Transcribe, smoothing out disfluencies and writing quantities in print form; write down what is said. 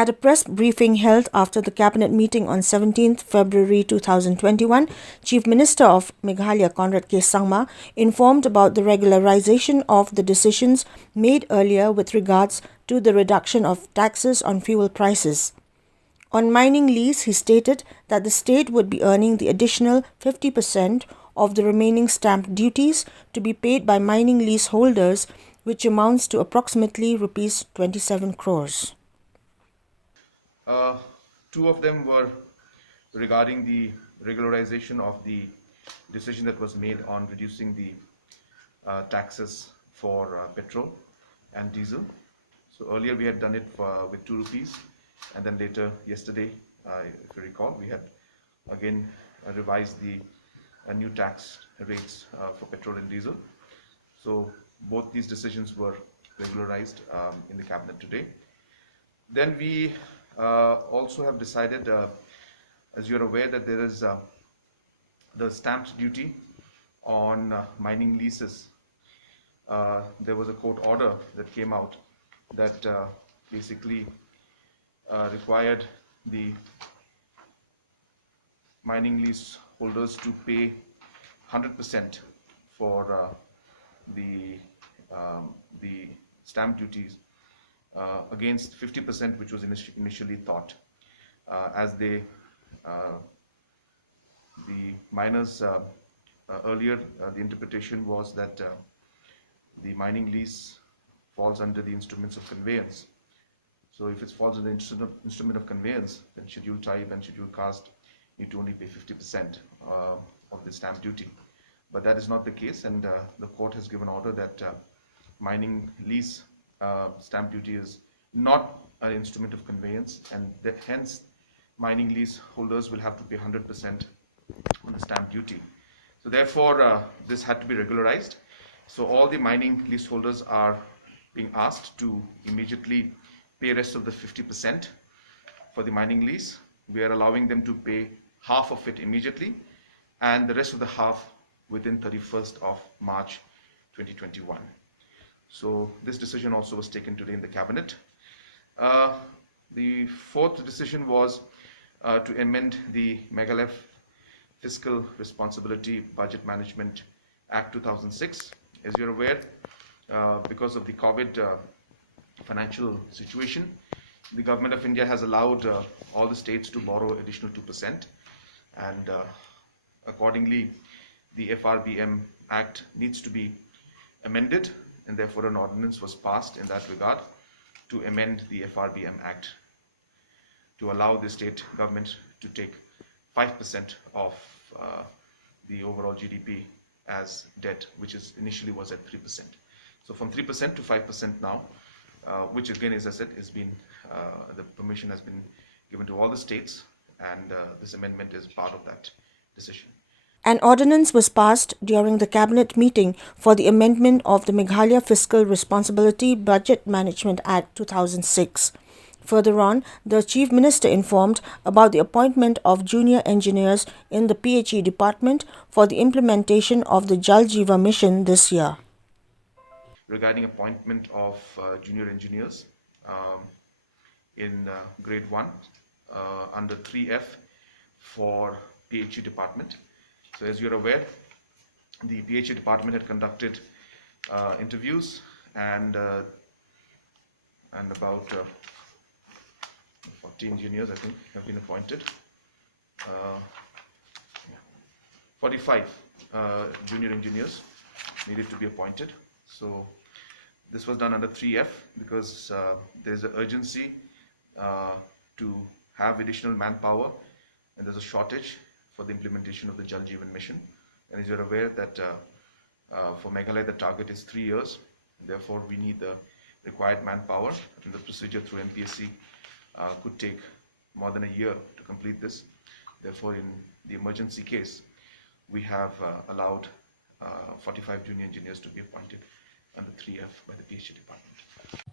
At a press briefing held after the cabinet meeting on 17th February 2021, Chief Minister of Meghalaya CONRAD SANGMA informed about the regularization of the decisions made earlier with regards to the reduction of taxes on fuel prices. On mining lease, he stated that the state would be earning the additional 50% of the remaining stamp duties to be paid by mining lease holders, which amounts to approximately Rs 27 crores. Two of them were regarding the regularization of the decision that was made on reducing the taxes for petrol and diesel. So earlier we had done it with 2 rupees, and then later yesterday, if you recall, we had again revised the new tax rates for petrol and diesel. So both these decisions were regularized in the cabinet today. Then we also have decided, as you're aware, that there is the stamp duty on mining leases. There was a court order that came out that basically required the mining lease holders to pay 100% for the stamp duties against 50%, which was initially thought, as the miners earlier the interpretation was that the mining lease falls under the instruments of conveyance. So if it falls under the instrument of conveyance, then scheduled tribe and scheduled caste need to only pay 50% of the stamp duty. But that is not the case, and the court has given order that mining lease stamp duty is not an instrument of conveyance, and hence mining lease holders will have to pay 100% on the stamp duty. So therefore this had to be regularized. So all the mining lease holders are being asked to immediately pay rest of the 50% for the mining lease. We are allowing them to pay half of it immediately, and the rest of the half within 31st of March 2021. So this decision also was taken today in the cabinet. The fourth decision was to amend the Meghalaya Fiscal Responsibility Budget Management Act 2006. As you're aware, because of the COVID financial situation, the Government of India has allowed all the states to borrow additional 2%, and accordingly the FRBM Act needs to be amended, and therefore an ordinance was passed in that regard to amend the FRBM Act to allow the state government to take 5% of the overall GDP as debt, which is initially was at 3%. So from 3% to 5% now, which again, as I said, has been the permission has been given to all the states, and this amendment is part of that decision. An ordinance was passed during the cabinet meeting for the amendment of the Meghalaya Fiscal Responsibility Budget Management Act 2006. Further on, the Chief Minister informed about the appointment of junior engineers in the PHE department for the implementation of the Jal Jeevan mission this year. Regarding appointment of junior engineers in grade 1 under 3F for PHE department. So as you're aware, the PHE department had conducted interviews, and about 40 engineers, I think, have been appointed. 45 junior engineers needed to be appointed. So this was done under 3F because there's an urgency to have additional manpower, and there's a shortage for the implementation of the Jal Jeevan mission. And as you're aware that for Meghalaya the target is 3 years, therefore we need the required manpower, and the procedure through MPSC could take more than a year to complete this. Therefore, in the emergency case, we have allowed 45 junior engineers to be appointed under 3F by the PHE department.